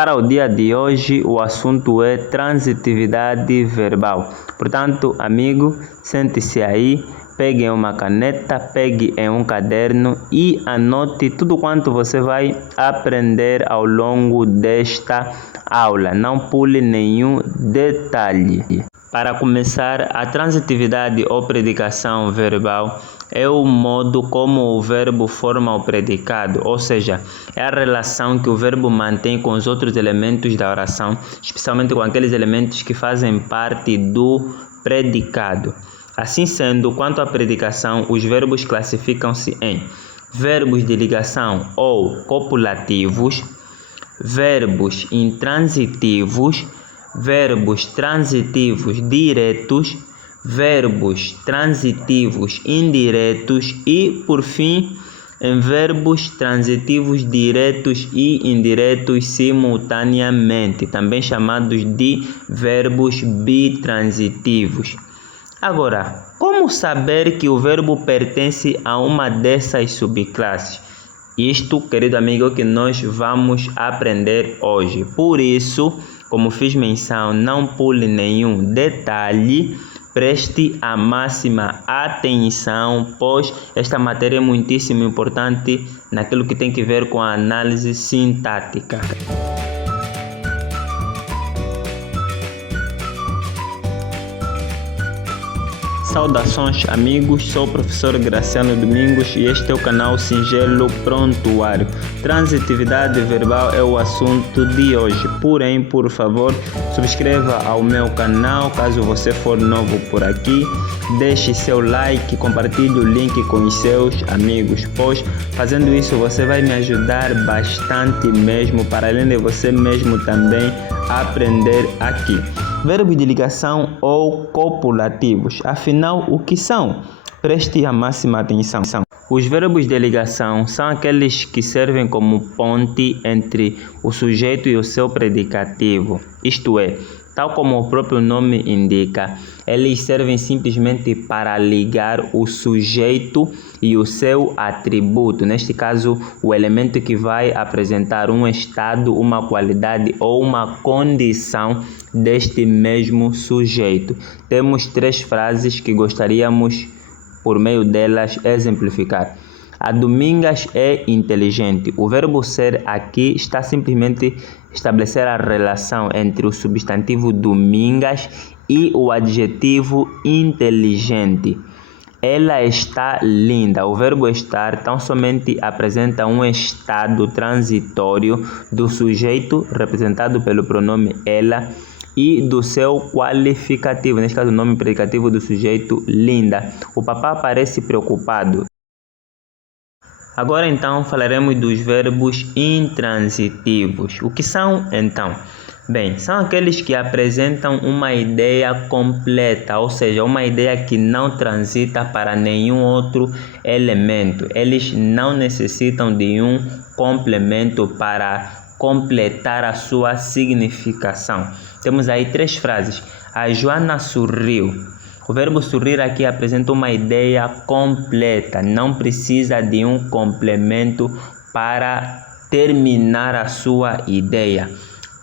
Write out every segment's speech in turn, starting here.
Para o dia de hoje, o assunto é transitividade verbal. Portanto, amigo, sente-se aí, pegue uma caneta, pegue em um caderno e anote tudo quanto você vai aprender ao longo desta aula. Não pule nenhum detalhe. Para começar, a transitividade ou predicação verbal é o modo como o verbo forma o predicado, ou seja, é a relação que o verbo mantém com os outros elementos da oração, especialmente com aqueles elementos que fazem parte do predicado. Assim sendo, quanto à predicação, os verbos classificam-se em verbos de ligação ou copulativos, verbos intransitivos, verbos transitivos diretos, verbos transitivos indiretos e, por fim, em verbos transitivos diretos e indiretos simultaneamente, também chamados de verbos bitransitivos. Agora, como saber que o verbo pertence a uma dessas subclasses? Isto, querido amigo, é o que nós vamos aprender hoje. Por isso, como fiz menção, não pule nenhum detalhe, preste a máxima atenção, pois esta matéria é muitíssimo importante naquilo que tem que ver com a análise sintática. Saudações amigos, sou o professor Graciano Domingos e este é o canal Singelo Prontuário. Transitividade verbal é o assunto de hoje, porém, por favor, subscreva ao meu canal caso você for novo por aqui, deixe seu like, compartilhe o link com os seus amigos, pois fazendo isso você vai me ajudar bastante mesmo, para além de você mesmo também aprender aqui. Verbos de ligação ou copulativos. Afinal, o que são? Preste a máxima atenção. Os verbos de ligação são aqueles que servem como ponte entre o sujeito e o seu predicativo. Isto é, tal como o próprio nome indica, eles servem simplesmente para ligar o sujeito e o seu atributo, neste caso, o elemento que vai apresentar um estado, uma qualidade ou uma condição deste mesmo sujeito. Temos 3 frases que gostaríamos, por meio delas, exemplificar. A Domingas é inteligente. O verbo ser aqui está simplesmente estabelecer a relação entre o substantivo Domingas e o adjetivo inteligente. Ela está linda. O verbo estar tão somente apresenta um estado transitório do sujeito, representado pelo pronome ela, e do seu qualificativo, neste caso o nome predicativo do sujeito, linda. O papá parece preocupado. Agora então falaremos dos verbos intransitivos. O que são então? Bem, são aqueles que apresentam uma ideia completa, ou seja, uma ideia que não transita para nenhum outro elemento. Eles não necessitam de um complemento para completar a sua significação. Temos aí 3 frases. A Joana sorriu. O verbo sorrir aqui apresenta uma ideia completa, não precisa de um complemento para terminar a sua ideia.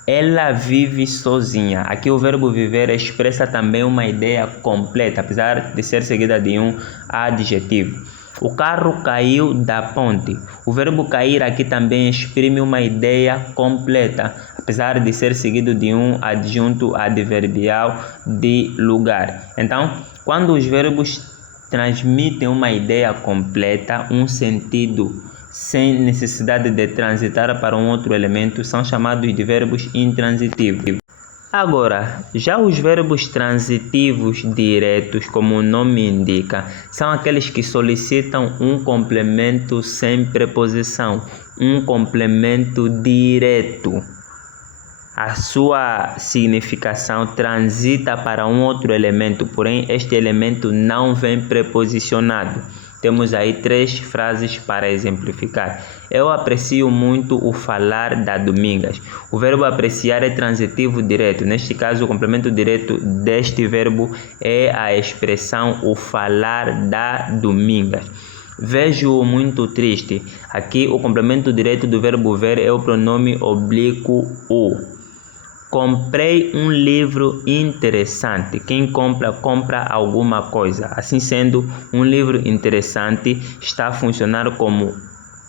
Ela vive sozinha. Aqui o verbo viver expressa também uma ideia completa, apesar de ser seguida de um adjetivo. O carro caiu da ponte. O verbo cair aqui também exprime uma ideia completa, apesar de ser seguido de um adjunto adverbial de lugar. Então, quando os verbos transmitem uma ideia completa, um sentido, sem necessidade de transitar para um outro elemento, são chamados de verbos intransitivos. Agora, já os verbos transitivos diretos, como o nome indica, são aqueles que solicitam um complemento sem preposição, um complemento direto. A sua significação transita para um outro elemento, porém este elemento não vem preposicionado. Temos aí 3 frases para exemplificar. Eu aprecio muito o falar da Domingas. O verbo apreciar é transitivo direto. Neste caso, o complemento direto deste verbo é a expressão o falar da Domingas. Vejo-o muito triste. Aqui o complemento direto do verbo ver é o pronome oblíquo o. Comprei um livro interessante. Quem compra, compra alguma coisa. Assim sendo, um livro interessante está a funcionar como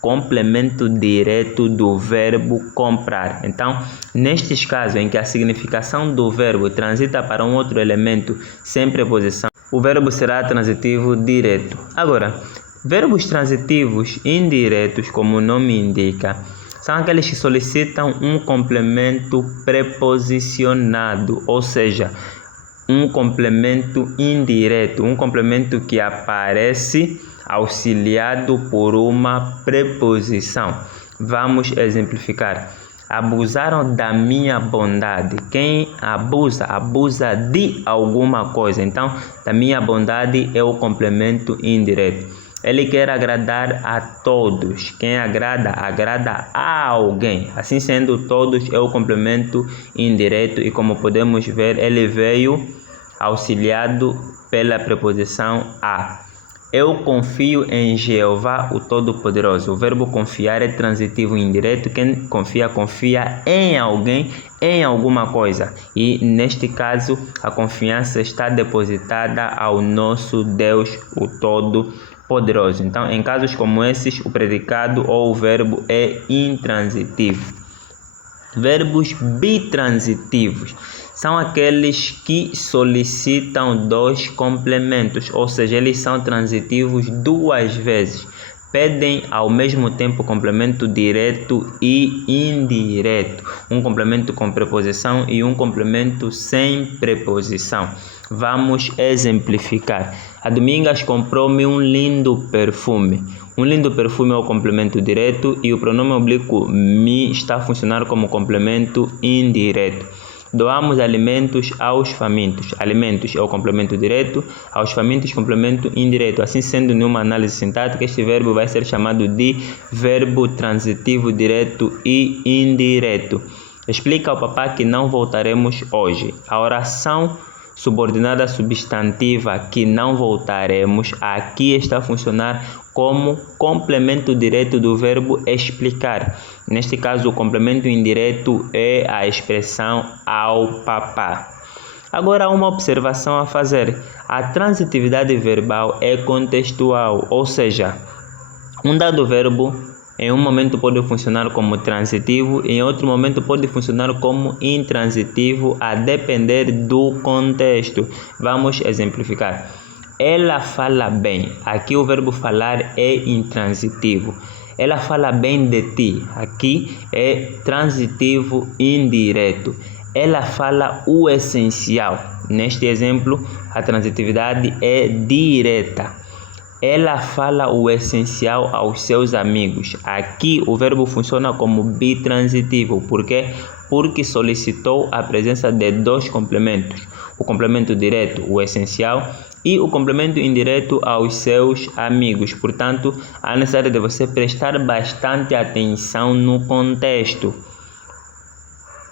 complemento direto do verbo comprar. Então, nestes casos em que a significação do verbo transita para um outro elemento sem preposição, o verbo será transitivo direto. Agora, verbos transitivos indiretos, como o nome indica, são aqueles que solicitam um complemento preposicionado, ou seja, um complemento indireto, um complemento que aparece auxiliado por uma preposição. Vamos exemplificar. Abusaram da minha bondade. Quem abusa, abusa de alguma coisa. Então, da minha bondade é o complemento indireto. Ele quer agradar a todos. Quem agrada, agrada a alguém. Assim sendo, todos é o complemento indireto e, como podemos ver, ele veio auxiliado pela preposição a. Eu confio em Jeová, o Todo-Poderoso. O verbo confiar é transitivo indireto. Quem confia, confia em alguém, em alguma coisa. E, neste caso, a confiança está depositada ao nosso Deus, o Todo-Poderoso. Então, em casos como esses, o predicado ou o verbo é intransitivo. Verbos bitransitivos são aqueles que solicitam dois complementos, ou seja, eles são transitivos duas vezes. Pedem ao mesmo tempo complemento direto e indireto, um complemento com preposição e um complemento sem preposição. Vamos exemplificar. A Domingas comprou-me um lindo perfume. Um lindo perfume é o complemento direto e o pronome oblíquo me está a funcionar como complemento indireto. Doamos alimentos aos famintos. Alimentos é o complemento direto, aos famintos complemento indireto. Assim sendo, numa análise sintática, este verbo vai ser chamado de verbo transitivo direto e indireto. Explica ao papá que não voltaremos hoje. A oração subordinada substantiva que não voltaremos aqui está a funcionar como complemento direto do verbo explicar. Neste caso, o complemento indireto é a expressão ao papá. Agora, uma observação a fazer. A transitividade verbal é contextual, ou seja, um dado verbo em um momento pode funcionar como transitivo e em outro momento pode funcionar como intransitivo, a depender do contexto. Vamos exemplificar. Ela fala bem. Aqui o verbo falar é intransitivo. Ela fala bem de ti. Aqui é transitivo indireto. Ela fala o essencial. Neste exemplo, a transitividade é direta. Ela fala o essencial aos seus amigos. Aqui o verbo funciona como bitransitivo. Por quê? Porque solicitou a presença de dois complementos. O complemento direto, o essencial, e o complemento indireto aos seus amigos. Portanto, há necessidade de você prestar bastante atenção no contexto,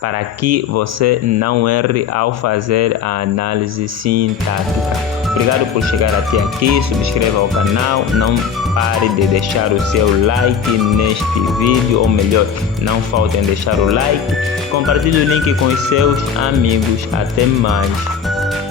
para que você não erre ao fazer a análise sintática. Obrigado por chegar até aqui, subscreva o canal, não pare de deixar o seu like neste vídeo, ou melhor, não falte em deixar o like, compartilhe o link com os seus amigos. Até mais.